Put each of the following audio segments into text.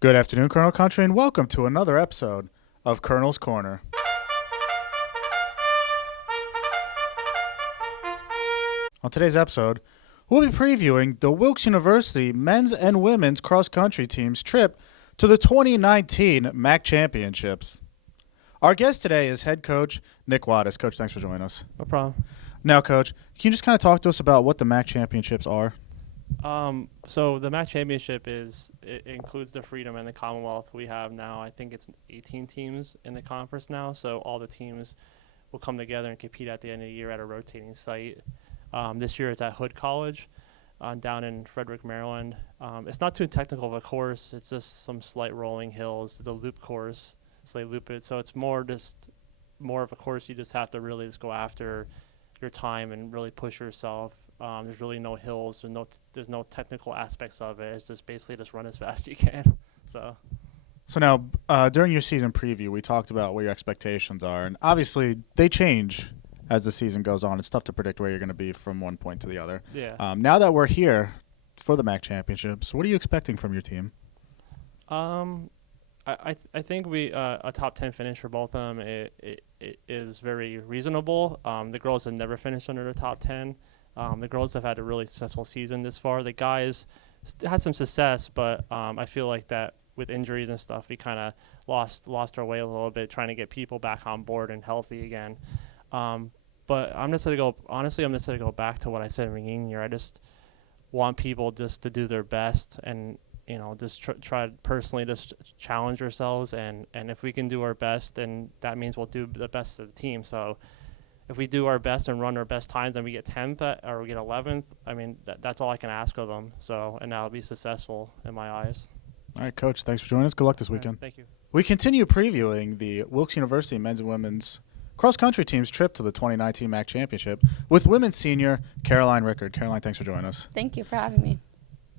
Good afternoon, Colonel Country, and welcome to another episode of Colonel's Corner. On today's episode, we'll be previewing the Wilkes University men's and women's cross-country team's trip to the 2019 MAC Championships. Our guest today is head coach Nick Wadas. Coach, thanks for joining us. No problem. Now, Coach, can you just kind of talk to us about what the MAC Championships are? So the MAC Championship it includes the Freedom and the Commonwealth. We have now, I think it's 18 teams in the conference now, so all the teams will come together and compete at the end of the year at a rotating site. This year it's at Hood College down in Frederick, Maryland. It's not too technical of a course. It's just some slight rolling hills, the loop course, so they loop it. So it's more of a course you just have to really just go after your time and really push yourself. There's really no hills. There's no technical aspects of it. It's just basically just run as fast as you can. So now, during your season preview, we talked about what your expectations are, and obviously they change as the season goes on. It's tough to predict where you're going to be from one point to the other. yeah. Now that we're here for the MAC Championships, what are you expecting from your team? I think a top 10 finish for both of them it is very reasonable. The girls have never finished under the top 10. The girls have had a really successful season this far. The guys had some success, but I feel like that with injuries and stuff, we kind of lost our way a little bit trying to get people back on board and healthy again. But I'm just going to go back to what I said in the beginning here. I just want people just to do their best and, just try to personally just challenge ourselves. And if we can do our best, then that means we'll do the best of the team. So if we do our best and run our best times and we get 10th or we get 11th, I mean, that's all I can ask of them. So, and that'll be successful in my eyes. All right, Coach, thanks for joining us. Good luck this weekend. Thank you. We continue previewing the Wilkes University men's and women's cross-country team's trip to the 2019 MAC Championship with women's senior Caroline Rickard. Caroline, thanks for joining us. Thank you for having me.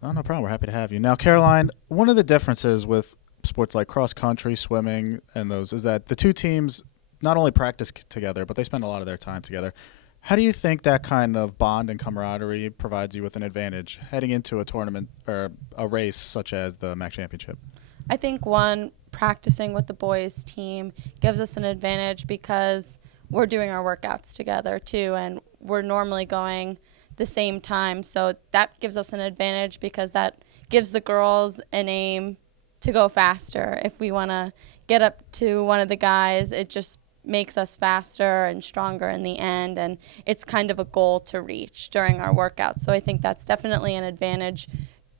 Oh, no problem. We're happy to have you. Now, Caroline, one of the differences with sports like cross-country, swimming, and those is that the two teams not only practice together, but they spend a lot of their time together. How do you think that kind of bond and camaraderie provides you with an advantage heading into a tournament or a race such as the MAC Championship? I think, one, practicing with the boys' team gives us an advantage because we're doing our workouts together, too, and we're normally going the same time. So that gives us an advantage because that gives the girls an aim to go faster. If we want to get up to one of the guys, it just makes us faster and stronger in the end, and it's kind of a goal to reach during our workouts. So I think that's definitely an advantage,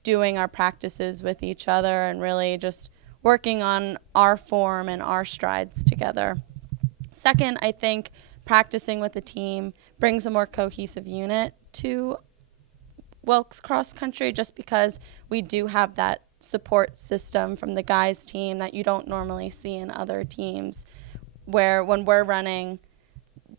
doing our practices with each other and really just working on our form and our strides together. Second, I think practicing with the team brings a more cohesive unit to Wilkes cross country, just because we do have that support system from the guys team that you don't normally see in other teams, where when we're running,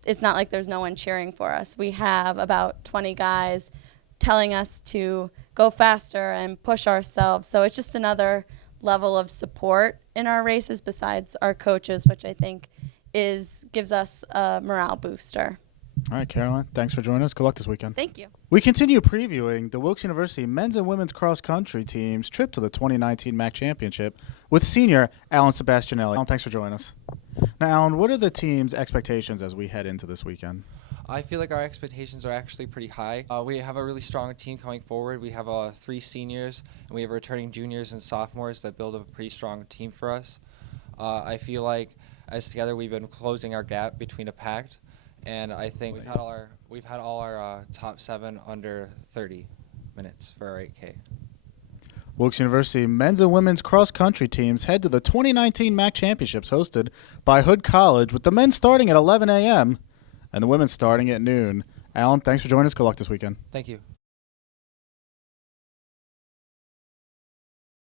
it's not like there's no one cheering for us. We have about 20 guys telling us to go faster and push ourselves. So it's just another level of support in our races besides our coaches, which I think gives us a morale booster. All right, Caroline, thanks for joining us. Good luck this weekend. Thank you. We continue previewing the Wilkes University men's and women's cross-country team's trip to the 2019 MAC Championship with senior Alan Sebastianelli. Alan, thanks for joining us. Now, Alan, what are the team's expectations as we head into this weekend? I feel like our expectations are actually pretty high. We have a really strong team coming forward. We have 3 seniors, and we have returning juniors and sophomores that build a pretty strong team for us. I feel like as together we've been closing our gap between a pact, and I think we've had all our top 7 under 30 minutes for our 8K. Wilkes University men's and women's cross-country teams head to the 2019 MAC Championships hosted by Hood College, with the men starting at 11 a.m. and the women starting at noon. Alan, thanks for joining us. Good luck this weekend. Thank you.